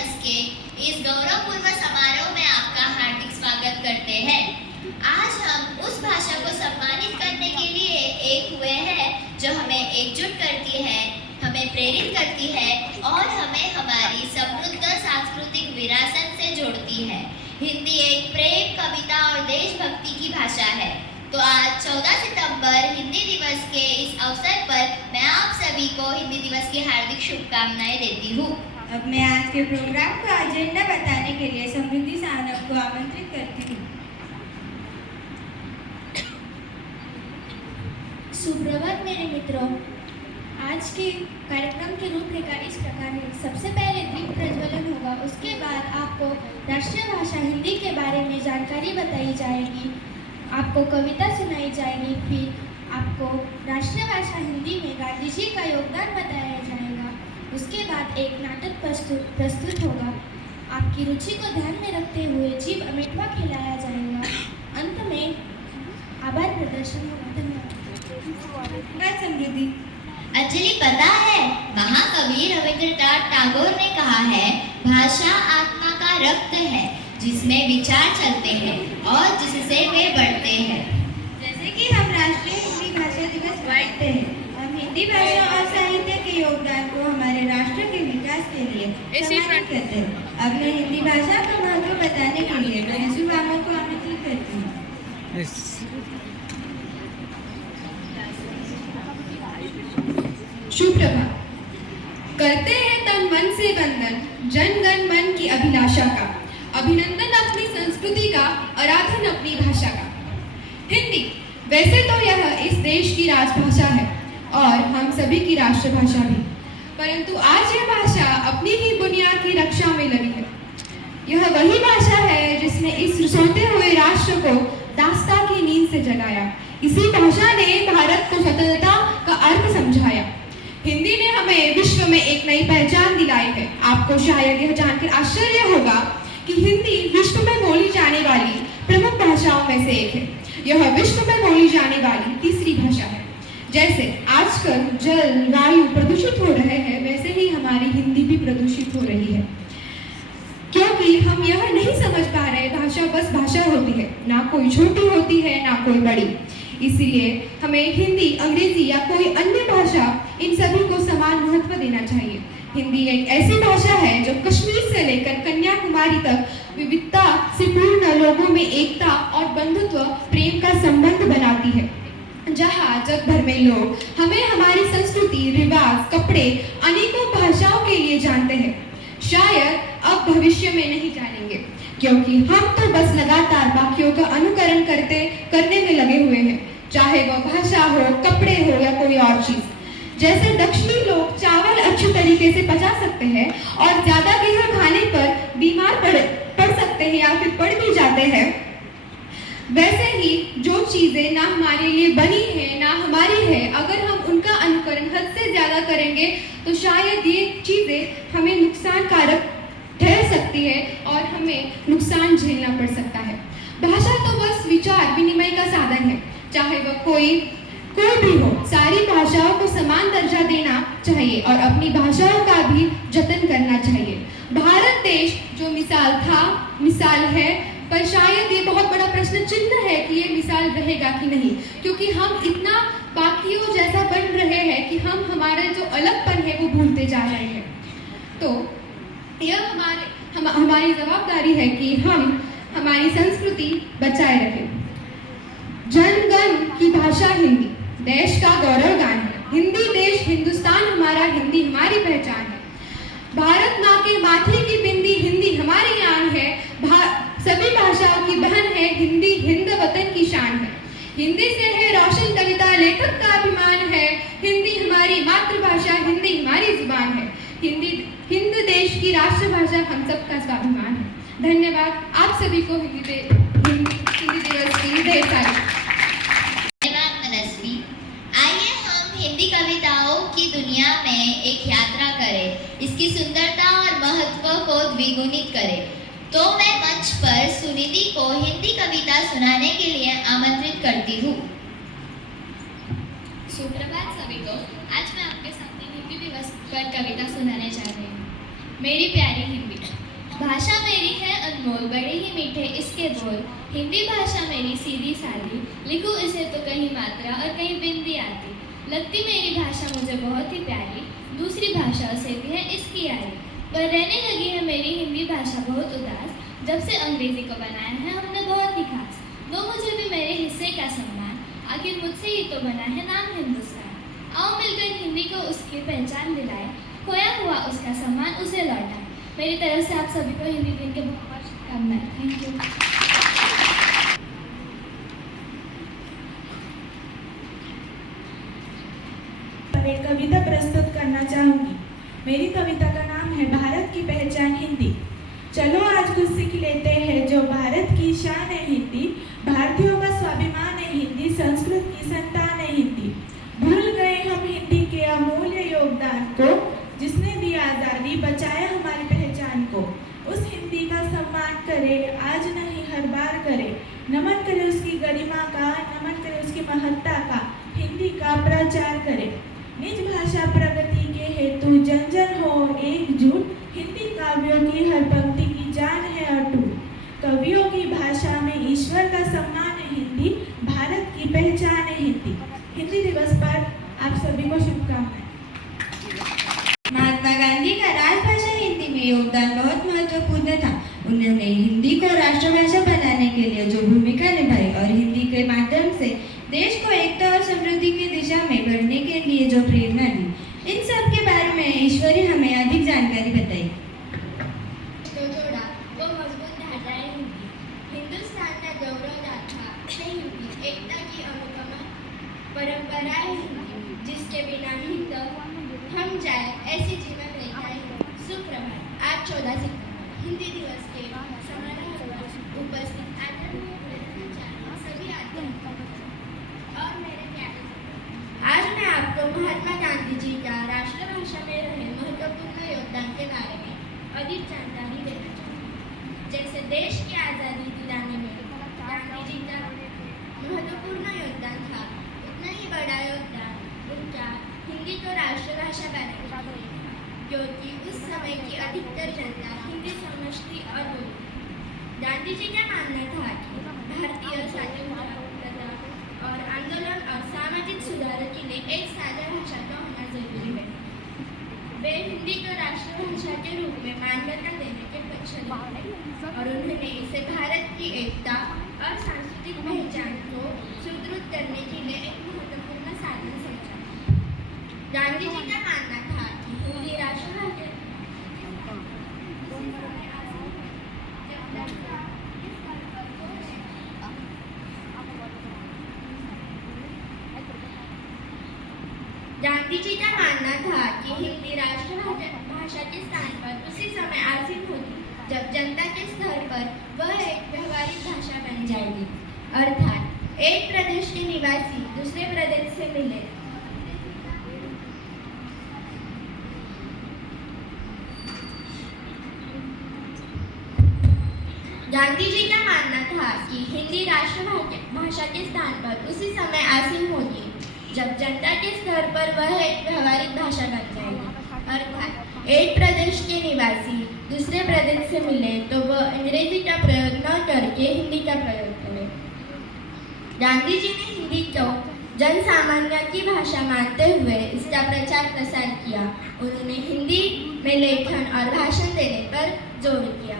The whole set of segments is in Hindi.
दिवस के इस गौरवपूर्ण समारोह में आपका हार्दिक स्वागत करते हैं। आज हम उस भाषा को सम्मानित करने के लिए एक हुए हैं जो हमें एकजुट करती है, हमें प्रेरित करती है और हमें हमारी समृद्ध सांस्कृतिक विरासत से जोड़ती है। हिंदी एक प्रेम, कविता और देशभक्ति की भाषा है। तो आज 14 सितंबर हिंदी दिवस के इस अवसर पर मैं आप सभी को हिंदी दिवस की हार्दिक शुभकामनाएं देती हूँ। अब मैं आज के प्रोग्राम का एजेंडा बताने के लिए समृद्धि सानप को आमंत्रित करती हूँ। सुप्रभात मेरे मित्रों। आज के कार्यक्रम की रूपरेखा इस प्रकार है। सबसे पहले दीप प्रज्वलन होगा, उसके बाद आपको राष्ट्रीय भाषा हिंदी के बारे में जानकारी बताई जाएगी, आपको कविता सुनाई जाएगी, फिर आपको राष्ट्रीय भाषा हिंदी में गांधी जी का योगदान बताया जाएगा। उसके बाद एक नाटक प्रस्तुत होगा। आपकी रुचि को ध्यान में रखते हुए जीव अमेठवा खिलाया जाएगा। अंत में आभार प्रदर्शन होगा। धन्यवाद। समृद्धि। अंजलि, पता है महाकवि रविंद्रनाथ टैगोर ने कहा है, भाषा आत्मा का रक्त है जिसमें विचार चलते हैं और जिससे वे बढ़ते हैं। जैसे कि हम राष्ट्रीय हिंदी भाषा दिवस मनाते हैं, हम हिंदी भाषा और साहित्य के योगदान को हमारे राष्ट्र के विकास के लिए सम्मानित करते हैं। अब मैं हिंदी भाषा का महत्व बताने के लिए महसूस मामा को आमंत्रित करती हूँ। सुप्रभात। करते हैं तन मन से वंदन जन गण मन की अभिलाषा का, अभिनंदन अपनी संस्कृति का, आराधन अपनी भाषा का। हिंदी वैसे तो यह इस देश की राजभाषा है और हम सभी की राष्ट्रभाषा भी, परंतु आज यह भाषा अपनी ही बुनियाद की रक्षा में लगी है। यह वही भाषा है जिसने इस सोते हुए राष्ट्र को दास्ता की नींद से जगाया। इसी भाषा ने भारत को स्वतंत्रता का अर्थ समझाया। हिंदी ने हमें विश्व में एक नई पहचान दिलाई है। आपको शायद यह जानकर आश्चर्य होगा कि हिंदी विश्व में बोली जाने वाली प्रमुख भाषाओं में से एक है। यह विश्व में बोली जाने वाली तीसरी भाषा है। जैसे आजकल जल, वायु प्रदूषित हो रहे हैं, वैसे ही हमारी हिंदी भी प्रदूषित हो रही है, क्योंकि हम यह नहीं समझ पा रहे भाषा बस भाषा होती है, ना कोई छोटी होती है ना कोई बड़ी। इसलिए हमें हिंदी, अंग्रेजी या कोई अन्य भाषा, इन सभी को समान महत्व देना चाहिए। हिंदी एक ऐसी भाषा है जो कश्मीर से लेकर कन्याकुमारी तक विविधता से पूर्ण लोगों में एकता और बंधुत्व, प्रेम का संबंध बनाती है। जहाँ जग भर में लोग हमें हमारी संस्कृति, रिवाज, कपड़े, अनेकों भाषाओं के लिए जानते हैं, शायद अब भविष्य में नहीं जानेंगे, क्योंकि हम तो बस लगातार बाकियों का अनुकरण करने में लगे हुए हैं, चाहे वह भाषा हो, कपड़े हो या कोई और चीज। जैसे दक्षिणी लोग चावल अच्छे तरीके से पचा सकते हैं और ज्यादा गेहूं खाने पर बीमार पड़ सकते हैं या फिर पड़ भी जाते हैं, वैसे ही जो चीजें ना हमारे लिए बनी है ना हमारी है, अगर हम उनका अनुकरण हद से ज्यादा करेंगे तो शायद ये चीजें हमें नुकसानकारक ठहर सकती है और हमें नुकसान झेलना पड़ सकता है। भाषा तो बस विचार विनिमय का साधन है, चाहे वह कोई भी हो। सारी भाषाओं को समान दर्जा देना चाहिए और अपनी भाषाओं का भी जतन करना चाहिए। भारत देश जो मिसाल है, पर शायद ये बहुत बड़ा प्रश्न चिन्ह है कि ये मिसाल रहेगा कि नहीं, क्योंकि हम इतना बाकियों जैसा बन रहे हैं कि हम हमारा जो अलगपन है वो भूलते जा रहे हैं। तो यह हमारी जवाबदारी है कि हम हमारी संस्कृति बचाए रखें। जनगण की भाषा हिंदी देश का गौरव गान है। हिंदी देश हिंदुस्तान हमारा, हिंदी हमारी पहचान है। भारत माँ के माथे की बिंदी हिंदी हमारी आन है। सभी भाषाओं की बहन है हिंदी, हिंद वतन की शान है। हिंदी से है रोशन कविता, लेखक का अभिमान है। हिंदी हमारी मातृभाषा, हिंदी हमारी जुबान है। हिंद देश की राष्ट्रभाषा हम सबका स्वाभिमान है। धन्यवाद। आप सभी को हिंदी दिवस की ढेर सारी धन्यवाद मनस्वी। आइए हम हिंदी कविताओं की दुनिया में एक यात्रा करें, इसकी सुंदरता और महत्व को द्विगुणित करें। तो मैं मंच पर सुनिधि को हिंदी कविता सुनाने के लिए आमंत्रित करती हूँ। सुप्रभात सभी को। आज मैं आपके सामने हिंदी दिवस पर कविता सुनाने जा रही हूँ। मेरी प्यारी हिंदी भाषा मेरी है अनमोल, बड़े ही मीठे इसके बोल। हिंदी भाषा मेरी सीधी सादी, लिखूं इसे तो कहीं मात्रा और कहीं बिंदी आती। लगती मेरी भाषा मुझे बहुत ही प्यारी, दूसरी भाषाओं से भी है इसकी यारी। पर रहने लगी है मेरी हिंदी भाषा बहुत उदास, जब से अंग्रेजी को बनाया है हमने बहुत ही खास। दो मुझे भी मेरे हिस्से का सम्मान, आखिर मुझसे ही तो बना है नाम हिंदुस्तान। आओ मिलकर हिंदी को उसकी पहचान दिलाए, खोया हुआ उसका सम्मान उसे लौटाए। मेरी तरफ से आप सभी को हिंदी दिन के बहुत शुभकामनाएं। Thank you. एक कविता प्रस्तुत करना चाहूंगी। मेरी कविता का नाम है भारत की पहचान हिंदी। चलो आज कुछ सीख लेते हैं जो भारत की शान है हिंदी, भारतीयों का स्वाभिमान है हिंदी, संस्कृत की संतान है हिंदी। भूल गए हम हिंदी के अमूल्य योगदान को, जिसने दी आज़ादी, बचाया हमारी पहचान को। उस हिंदी का सम्मान करे, आज नहीं हर बार करे, नमन करे उसकी गरिमा का, नमन करे उसकी महत्ता का, हिंदी का प्रचार करे। निज भाषा प्रगति के हेतु जन जन हो एकजुट, हिंदी काव्यों की हर पंक्ति की जान है अटूट। कवियों की भाषा में ईश्वर का सम्मान है हिंदी, भारत की पहचान है हिंदी। हिंदी दिवस पर आप सभी को शुभकामनाएं। महात्मा गांधी का राजभाषा हिंदी में योगदान बहुत महत्वपूर्ण था। उन्होंने हिंदी को राष्ट्रभाषा बनाने के लिए जो भूमिका निभाई और हिंदी के माध्यम से देश को एकता और समृद्धि की दिशा में बढ़ने के लिए जो प्रेरणा दी, इन सब के बारे में ईश्वरी हमें अधिक जानकारी बताई। तो जोड़ा वो मजबूत धागा है हिंदी, हिंदुस्तान का गौरव गाथा है हिंदी, एकता की अनुपमा परंपरा है हिंदी, जिसके बिना हिंद हम जाए ऐसी जीवन रेखा है। सुप्रभात। आज 14 सितंबर हिंदी दिवस के समारोह पर उपस्थित आदरणीय प्रधानाचार्य, सभी अध्यापक और मेरे प्यारे बच्चों, आज मैं आपको महात्मा गांधी जी का राष्ट्रभाषा में रहे महत्वपूर्ण योगदान के बारे में अधिक जानकारी देना चाहूँगी। जैसे देश की आज़ादी दिलाने में गांधी जी का महत्वपूर्ण योगदान था, उतना ही बड़ा योगदान उनका हिंदी को राष्ट्रभाषा बनाने का था, क्योंकि उस समय की अधिकतर जनता हिंदी समझती और बोलती। गांधी जी का मानना था कि भारतीय स्वतंत्रता और आंदोलन और सामाजिक सुधारों के लिए एक साझा भाषा का होना जरूरी है। वे हिंदी को राष्ट्रभाषा के रूप में मान्यता देने के पक्षधर थे और उन्होंने इसे भारत की एकता और सांस्कृतिक पहचान को सुदृढ़ करने के लिए एक महत्वपूर्ण साधन समझा। गांधी जी का मानना था कि हिंदी राष्ट्रभाषा गांधी जी का मानना था कि हिंदी राष्ट्रभाषा के स्थान पर उसी समय आसीन होगी जब जनता के स्तर पर वह एक व्यवहारिक भाषा बन जाएगी, अर्थात एक प्रदेश के निवासी दूसरे प्रदेश से मिले। गांधी जी का मानना था कि हिंदी राष्ट्रभाषा के स्थान पर उसी समय आसीन होगी जब जनता के स्तर पर वह एक व्यवहारिक भाषा बन जाएगी, अर्थात एक प्रदेश के निवासी दूसरे प्रदेश से मिले तो वह अंग्रेजी का प्रयोग न करके हिंदी का प्रयोग करे। गांधी जी ने हिंदी को जन सामान्य की भाषा मानते हुए इसका प्रचार प्रसार किया। उन्होंने हिंदी में लेखन और भाषण देने पर जोर किया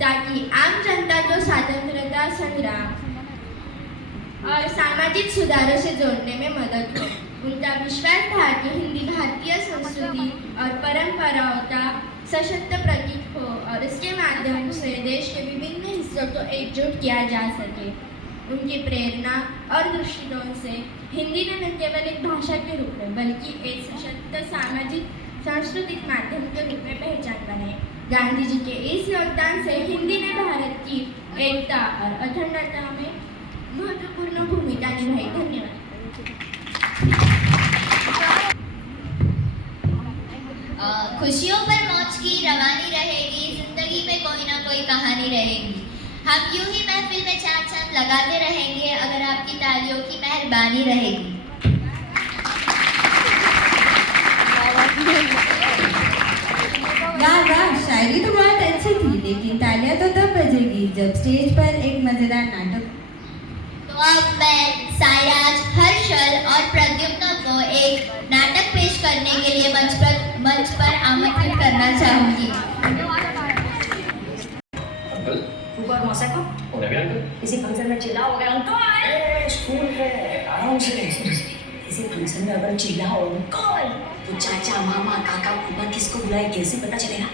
ताकि आम जनता को स्वतंत्रता संग्राम और सामाजिक सुधारों से जोड़ने में मदद हो। उनका विश्वास था कि हिंदी भारतीय संस्कृति और परंपराओं का सशक्त प्रतीक हो और इसके माध्यम से देश के विभिन्न हिस्सों को एकजुट किया जा सके। उनकी प्रेरणा और दृष्टिकोण से हिंदी ने न केवल एक भाषा के रूप में बल्कि एक सशक्त सामाजिक सांस्कृतिक माध्यम के रूप में पहचान बनाई। गांधी जी के इस योगदान से हिंदी ने भारत की एकता और अखंडता में महत्वपूर्ण भूमिका निभाई। धन्यवाद। खुशियों पर मौज की रवानी रहेगी, जिंदगी में कोई ना कोई कहानी रहेगी। हम यूं ही महफिल में चार चांद लगाते रहेंगे अगर आपकी तालियों की मेहरबानी रहेगी। वाह वाह, शायरी तो बहुत अच्छी थी, लेकिन तालियां तो तब बजेगी जब स्टेज पर एक मजेदार नाटक। तो अब मैं सायराज, हर्षल और प्रद्युम्न को एक नाटक पेश करने के लिए मंच पर आमंत्रित करना चाहूंगी। अंकल ऊपर मौसा को होने भी अंकल किसी फंक्शन में चिल्लाओगे अंकल, स्कूल है आराम से किसी फंक्शन में अगर चिल्लाओ अंकल तो चाचा मामा काका फूफा किसको बुलाए कैसे पता चलेगा?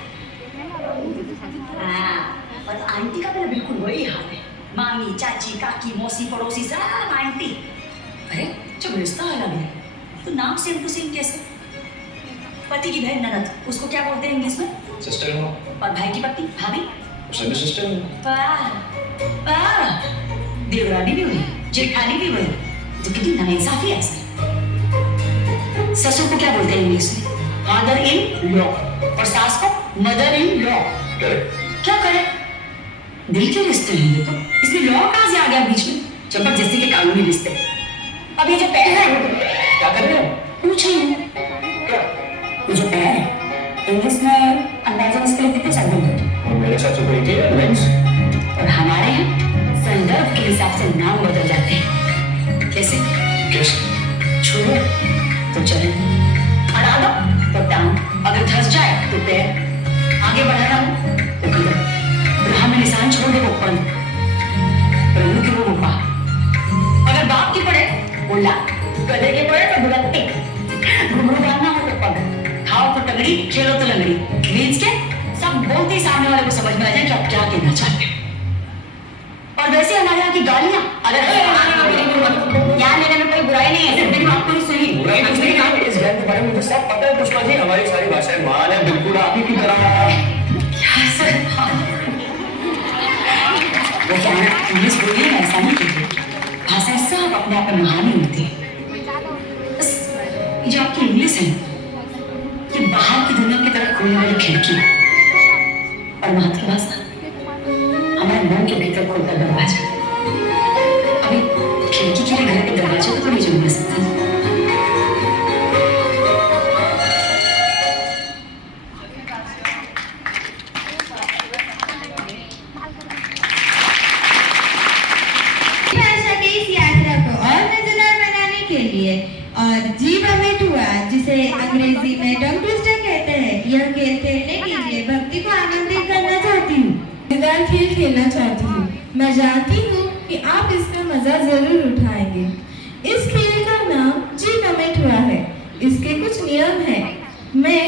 हाँ, और आंटी का मेरा बिल्कुल वही हाल है, मामी चाची काकी मौसी पड़ोसी सब आंटी। अरे जब रिश्ता अलग है तो नाम सेम टू सेम कैसे? पति की बहन ननद, उसको क्या बोलते हैं इंग्लिश में? सिस्टर इन लॉ, और भाई की पत्नी भाभी? उसे भी सिस्टर इन लॉ। देवरानी भी हुई, जेठानी भी हुई, तो कितनी नाइंसाफी है ऐसे। ससुर को क्या बोलते हैं इंग्लिश में? फादर इन लॉ, और सास को मदर इन लॉ। क्या करे? दिल के रिश्ते हैं ये तो, इसमें लॉ कहाँ से आ गया बीच में? जबरदस्ती के कानूनी रिश्ते। अब ये जो पैर है क्या कर रहे हो? पूछो क्या? ये जो पैर है इंग्लिश में अंदाजा इसके लिए कितने शब्द होते हैं? और मेरे साथ तो कोई के लेंस और हमारे यहाँ संदर्भ के हिसाब से नाम बदल जाते हैं। कैसे? कैसे? छुओ तो चरण, अड़ा दो तो टांग, अगर धंस जाए तो पैर, आगे बढ़ाना हो तो कदम, राह में निशान छोड़ दे वो पल, प्रभु की वो मुपा, अगर बाप की पड़े बोला, गधे के पड़े तो बुलत्ती, घुंघरू बांधना हो तो पग, खाओ तो टंगड़ी, खेलो तो लंगड़ी, मीन्स के सब बोलते ही सामने वाले को समझ में आ जाए कि आप क्या कहना चाहते हैं। और वैसे हमारे यहाँ की गालियाँ, अगर यहाँ लेने में कोई बुराई नहीं है, सिर्फ मेरी बात कोई सुनी। बुराई कुछ नहीं है, इस घर के बारे में मुझे सब पता है पुष्पा जी, हमारी सारी भाषाएं महान है, बिल्कुल आप ही की तरह। क्या सर? वो क्या है, इंग्लिश बोलिए ना, ऐसा नहीं कीजिए, भाषाएं सब अपने आप में महान ही होती है। बस ये जो आपकी इंग्लिश है, ये बाहर की दुनिया की तरफ खुलने वाली खिड़की है, और मातृभाषा हमारे मन के भीतर खुलता दरवाजा। अभी खिड़की के लिए घर के दरवाजे को तो नहीं जोड़ सकती। भाषा की इस यात्रा को और मजेदार बनाने के लिए और जीव अमिट हुआ, जिसे अंग्रेजी में टंग ट्विस्टर कहते हैं, यह खेल खेलने के लिए भक्ति को आमंत्रित करना चाहती हूँ। मजेदार खेल खेलना चाहती हूँ। मैं जानती हूँ कि आप इसका मजा जरूर उठाएंगे। इस खेल का नाम जीव अमिट हुआ है। इसके कुछ नियम हैं। मैं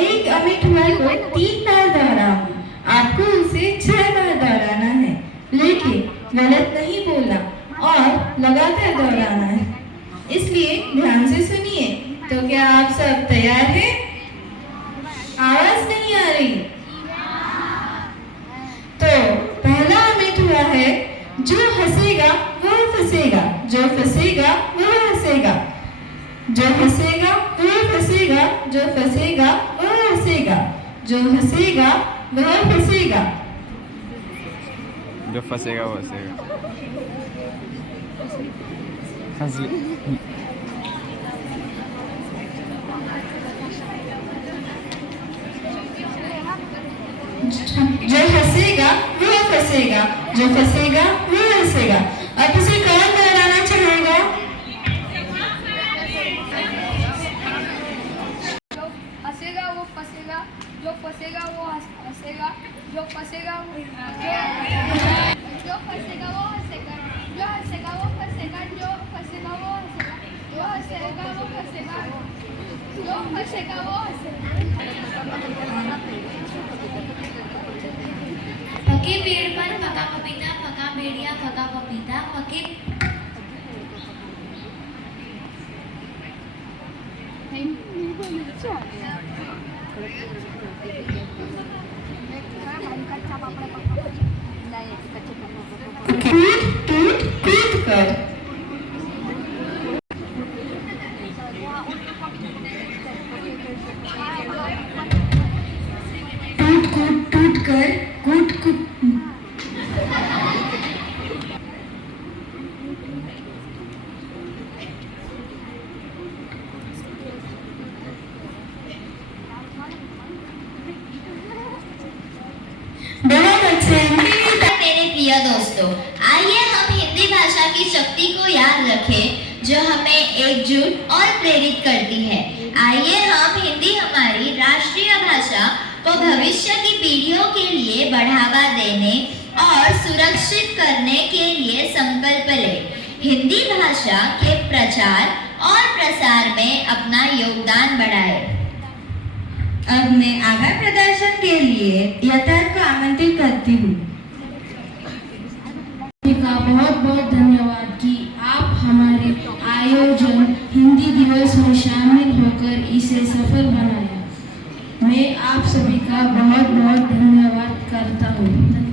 एक अमिट हुआ को 3 बार दोहराऊंगी, आपको उसे 6 बार दोहराना है, लेकिन गलत नहीं बोलना और लगातार दोहराना है, इसलिए ध्यान से सुनिए। तो क्या आप सब तैयार हैं? आवाज नहीं आ रही। तो पहला अमिट हुआ है, जो हंसेगा वो फंसेगा, जो फंसेगा वो हंसेगा, जो हंसेगा वो फंसेगा, जो फंसेगा वो हंसेगा, जो हंसेगा वह फंसेगा। जो फंसेगा वो हंसेगा। हंस ले। जो हंसेगा वो फंसेगा, जो फंसेगा वो हंसेगा। अब इसे कौन दोहराना चाहेगा? हंसेगा वो फंसेगा, जो फंसेगा वो हंसेगा, जो फंसेगा वो जो फंसेगा वो हंसेगा, जो हंसेगा वो फंसेगा, जो फंसेगा वो हंसेगा, जो हंसेगा वो फंसेगा, जो फंसेगा वो हंसेगा। पके पेड़ पर पका पपीता, पका भेड़िया पका पपीता, पके कूद कूद कूद कर। टूट कूद टूट कर कूद कूद। प्रिय दोस्तों, आइए हम हिंदी भाषा की शक्ति को याद रखें जो हमें एकजुट और प्रेरित करती है। आइए हम हिंदी हमारी राष्ट्रीय भाषा को भविष्य की पीढ़ियों के लिए बढ़ावा देने और सुरक्षित करने के लिए संकल्प लें। हिंदी भाषा के प्रचार और प्रसार में अपना योगदान बढ़ाएं। अब मैं आभार प्रदर्शन के लिए यथार्थ को आमंत्रित करती हूँ। का बहुत बहुत धन्यवाद कि आप हमारे आयोजन हिंदी दिवस में शामिल होकर इसे सफल बनाया। मैं आप सभी का बहुत बहुत धन्यवाद करता हूँ।